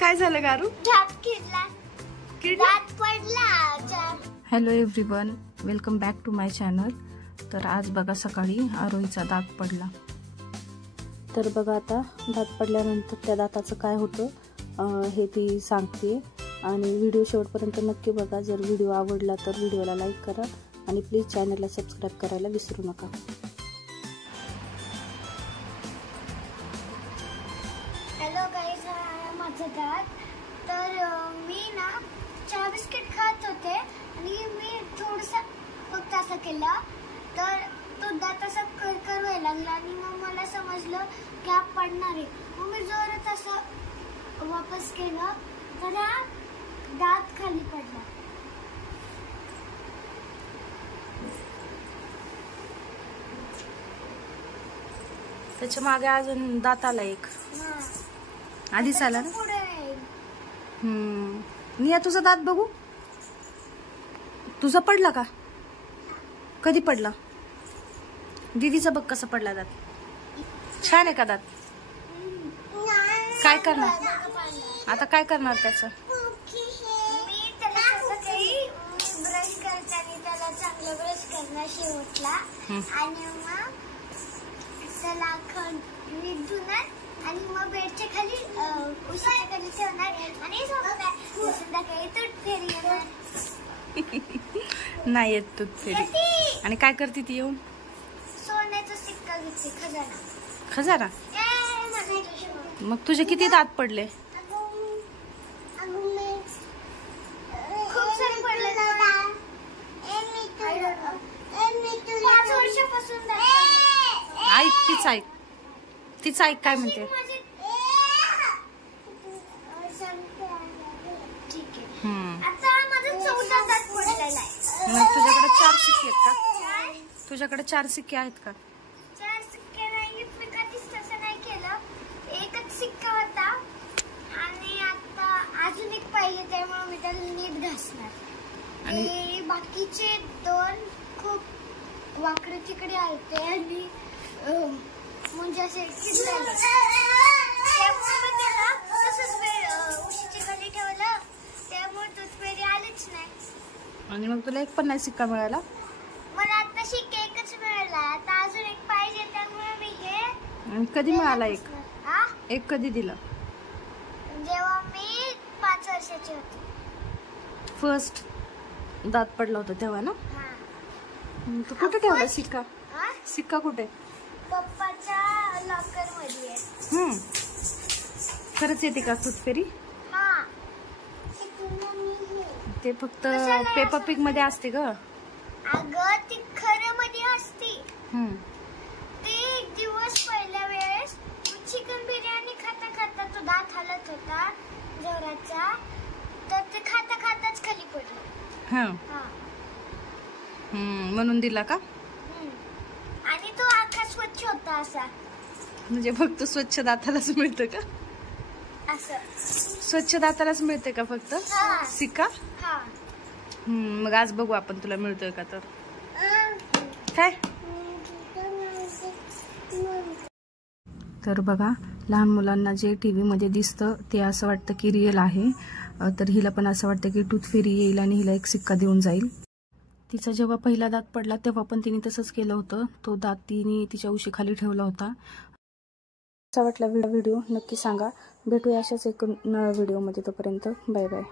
काय झालं गारू? दात किडला, दात पडला. Hello everyone, welcome back to my channel. तर आज बघा सकाळी आरोहीचा दात पडला. तर बघा आता दात पडल्यानंतर त्या दाताचं काय होतं हे ती सांगते. आणि व्हिडिओ शेवटपर्यंत नक्की बघा. जर व्हिडिओ आवडला तर व्हिडिओला लाईक करा आणि प्लीज चॅनलला सबस्क्राईब करायला विसरू नका. हॅलो गाईज, माझं दात. तर मी ना चहा बिस्किट खात होते आणि मी थोडंसं फक्त असं केलं तर तो दात असा करकर व्हायला लागला आणि मग मला समजलं की हा पडणार आहे. मग मी जोरात असं वापस केलं तर हा दात खाली पडला. त्याच्या मागे अजून दात आला एक, आधीच आला ना. निया तुझा दात बघू. तुझा पडला का? कधी पडला? दीदीचा बघ कसा पडला दात. छान आहे का दात? काय करणार आता? काय करणार त्याचं? मी त्याला ब्रश करताना त्याला चांगलं ब्रश करणार शेवटला आणि मग त्याला नीट धुणार आणि मग बेडच्या खाली उशीच्या खाली ठेवणार आणि संध्याकाळी दूध फेरी येणार. नाही येत दूध फेरी. आणि काय करते ती येऊन? सोन्याचा सिक्का घेते, खजाना. खजाना? मग तुझे किती दात पडले? खूप सारे पडले. 5 वर्षापासून. ऐक तीच ऐक, तीच ऐक काय म्हणते. आता माझा 14 दात पडलेला आहे. मग तुझ्याकडे 4 सिक्के आहेत का? तुझ्याकडे 4 सिक्के आहेत का? 4 सिक्के नाही, मी कधीच तसं नाही केलं. एकच सिक्का होता आणि आता अजून एक पाहिजे त्यामुळे मी त्याला नीट घासणार. आणि बाकीचे 2 खूप वाकडे तिकडे आलते आणि म्हणजे असे किडले. त्यामुळे मी त्याला तसंच उशीच्या खाली ठेवलं, त्यामुळे दूध फेरी आलीच नाही. आणि मग तुला एक पण नाही सिक्का मिळाला? मला आता शिक्का एकच मिळाला, आता अजून एक पाहिजे त्यामुळे मी हे. आणि कधी मिळाला एक? एक कधी दिला? जेव्हा मी 5 वर्षाची होते. फर्स्ट दात पडला होता तेव्हा ना? तू कुठे ठेवला सिक्का? सिक्का कुठे? पप्पाच्या लॉकर मध्ये. खरंच येते का दूध फेरी? ते फक्त पेपर पिग मध्ये असते ग. अगं ती खरं मध्ये असते. ते एक दिवस पहिल्या वेळेस चिकन बिर्याणी खाता खाता तो दात हालत होता जोराचा, तर ते खाता खाताच खाली पडला. म्हणून दिला का? आणि तो आखा स्वच्छ होता असा. म्हणजे फक्त स्वच्छ दातालाच मिळतं का? असं स्वच्छ दातालाच मिळते का फक्त सिक्का? मग आज बघू आपण तुला मिळतोय का तर. काय तर बघा, लहान मुलांना जे टीव्ही मध्ये दिसतं ते असं वाटतं की रिअल आहे. तर हिला पण असं वाटतं की टूथ फेरी येईल आणि हिला एक सिक्का देऊन जाईल. तिचा जेव्हा पहिला दात पडला तेव्हा पण तिने तसंच केलं होतं. तो दात तिने तिच्या उशीखाली ठेवला होता. कसा वाटला व्हिडिओ नक्की सांगा. भेटूया अशाच एक नव्या व्हिडिओमध्ये. तोपर्यंत बाय बाय.